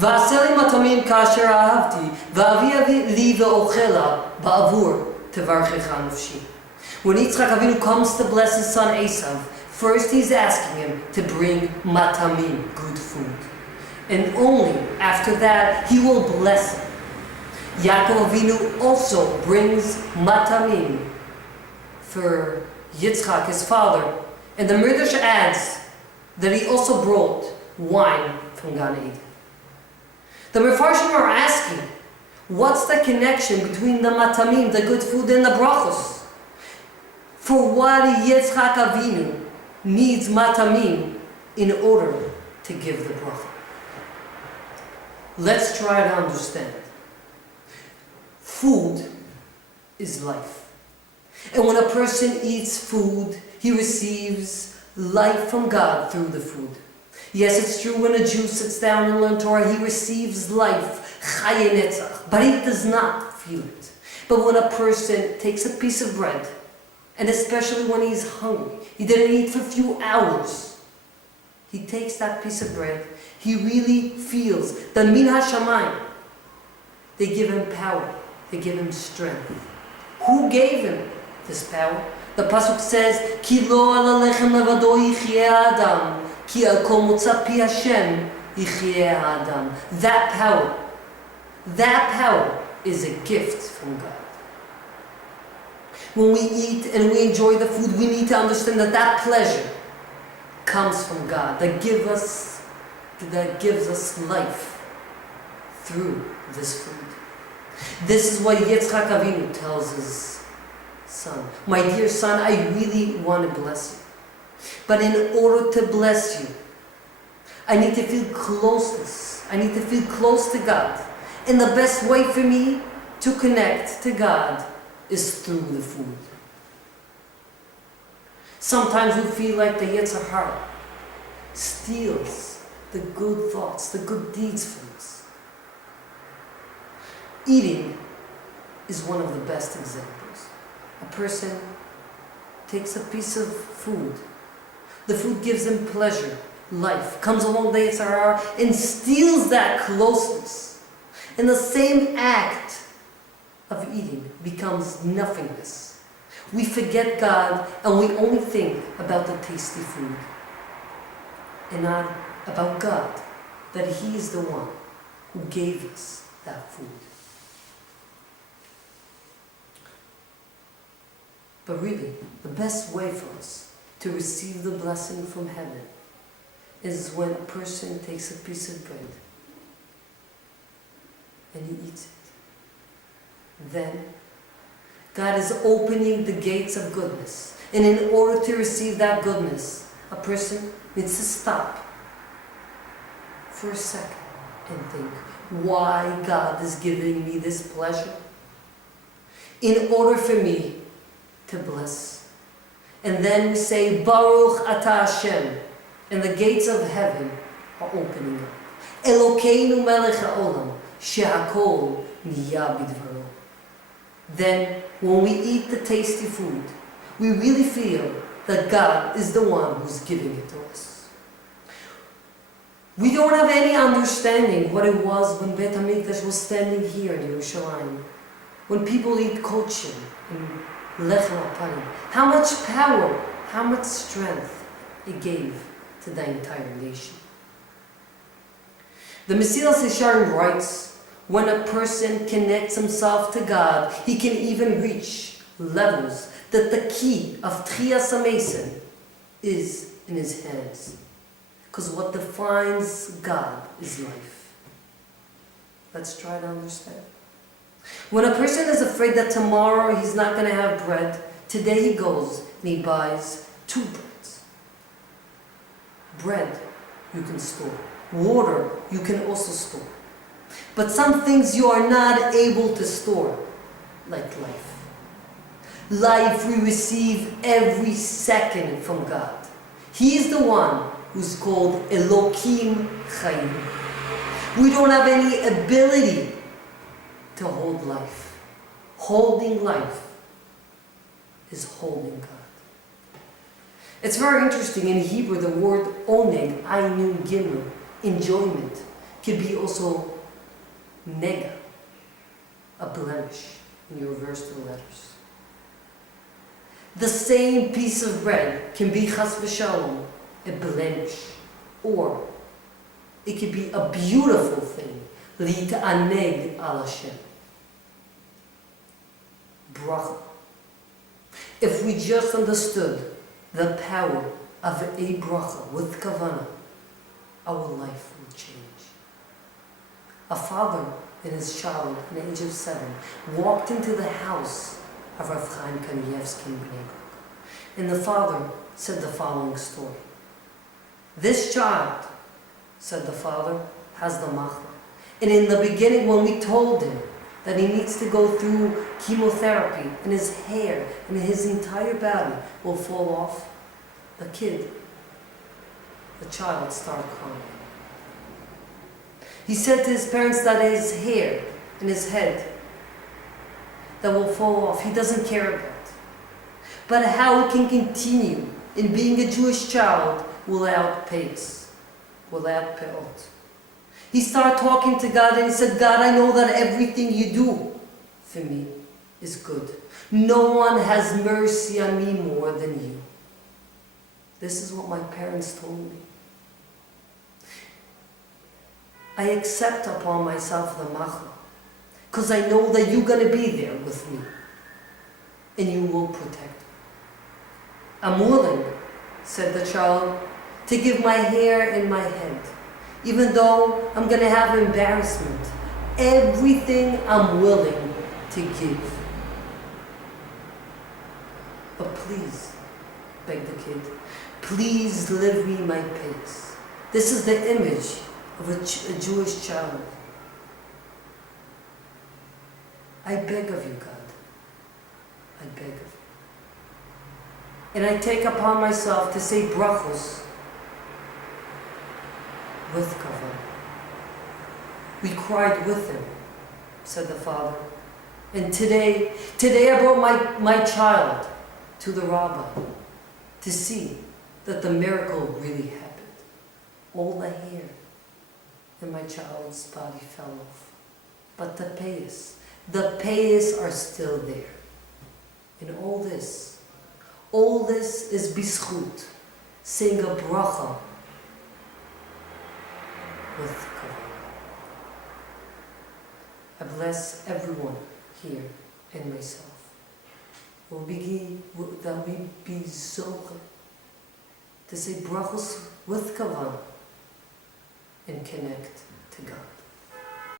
ועשה לי מטעמים כאשר אהבתי, ואביא לי ואוכלה בעבור תברכך נפשי. When Yitzchak Avinu comes to bless his son Esav, first he's asking him to bring matamim, good food. And only after that he will bless him. Yaakov Avinu also brings matamim for Yitzchak, his father. And the Midrash adds that he also brought wine from Gan Eden. The Mefarshim are asking, what's the connection between the matamim, the good food, and the brachos? For what Yitzchak Avinu needs matamim in order to give the bracha? Let's try to understand. Food is life. And when a person eats food, he receives life from God through the food. Yes, it's true when a Jew sits down and learns Torah, he receives life, chayei netzach, but he does not feel it. But when a person takes a piece of bread, and especially when he's hungry, he didn't eat for a few hours, he takes that piece of bread, he really feels that min hashamayim, they give him power, they give him strength. Who gave him this power? The pasuk says, Ki lo al alechem levado yichyeh adam, ki al kol motza pi Hashem yichyeh adam. That power is a gift from God. When we eat and we enjoy the food, we need to understand that that pleasure comes from God, that gives us life through this food. This is what Yitzchak Avinu tells his son. My dear son, I really want to bless you. But in order to bless you, I need to feel closeness. I need to feel close to God. And the best way for me to connect to God is through the food. Sometimes we feel like the Yetzer Hara steals the good thoughts, the good deeds from us. Eating is one of the best examples. A person takes a piece of food. The food gives him pleasure, life, comes along the Yetzer Hara and steals that closeness. And the same act of eating becomes nothingness. We forget God and we only think about the tasty food and not about God, that He is the one who gave us that food. But really, the best way for us to receive the blessing from heaven is when a person takes a piece of bread and he eats it. Then God is opening the gates of goodness. And in order to receive that goodness, a person needs to stop for a second and think, why God is giving me this pleasure? In order for me to bless. And then we say, Baruch Ata Hashem, and the gates of heaven are opening up. Elokeinu melech haolam, she'akol niya bidvaro. Then, when we eat the tasty food, we really feel that God is the one who's giving it to us. We don't have any understanding what it was when Beit HaMikdash was standing here in Yerushalayim. When people eat kosher and lechem apanim. How much power, how much strength it gave to the entire nation. The Mesilas Yesharim writes, when a person connects himself to God, he can even reach levels that the key of Tchias HaMesim is in his hands. Because what defines God is life. Let's try to understand. When a person is afraid that tomorrow he's not going to have bread, today he goes and he buys 2 breads. Bread you can store. Water you can also store. But some things you are not able to store, like life. Life we receive every second from God. He is the one who's called Elokim Chayim. We don't have any ability to hold life. Holding life is holding God. It's very interesting. In Hebrew, the word oneg, ainun gimel, enjoyment, can be also nega, a blemish, when you reverse the letters. The same piece of bread can be chas v'shalom, a blemish, or it could be a beautiful thing, lit'aneg al Hashem. Bracha. If we just understood the power of a bracha with kavanah, our life would change. A father and his child, at the age of 7, walked into the house of Rav Chaim Kanievsky in Bnei Brak. And the father said the following story. This child, said the father, has the machla. And in the beginning, when we told him that he needs to go through chemotherapy and his hair and his entire body will fall off, the child started crying. He said to his parents that his hair and his head that will fall off, he doesn't care about. But how he can continue in being a Jewish child without pace, without peot. He started talking to God and he said, God, I know that everything you do for me is good. No one has mercy on me more than you. This is what my parents told me. I accept upon myself the machla, because I know that you're going to be there with me, and you will protect me. I'm willing, said the child, to give my hair and my head, even though I'm going to have embarrassment. Everything I'm willing to give. But please, begged the kid, please live me my pace. This is the image of a Jewish child. I beg of you, God. I beg of you. And I take upon myself to say brachos with kavanah. We cried with him, said the father. And today I brought my child to the rabbi to see that the miracle really happened. All the hair in my child's body fell off. But the payas are still there. And all this is bischut, saying a bracha with kavanah. I bless everyone here and myself. That we be zoche to say brachos with kavanah and connect to God.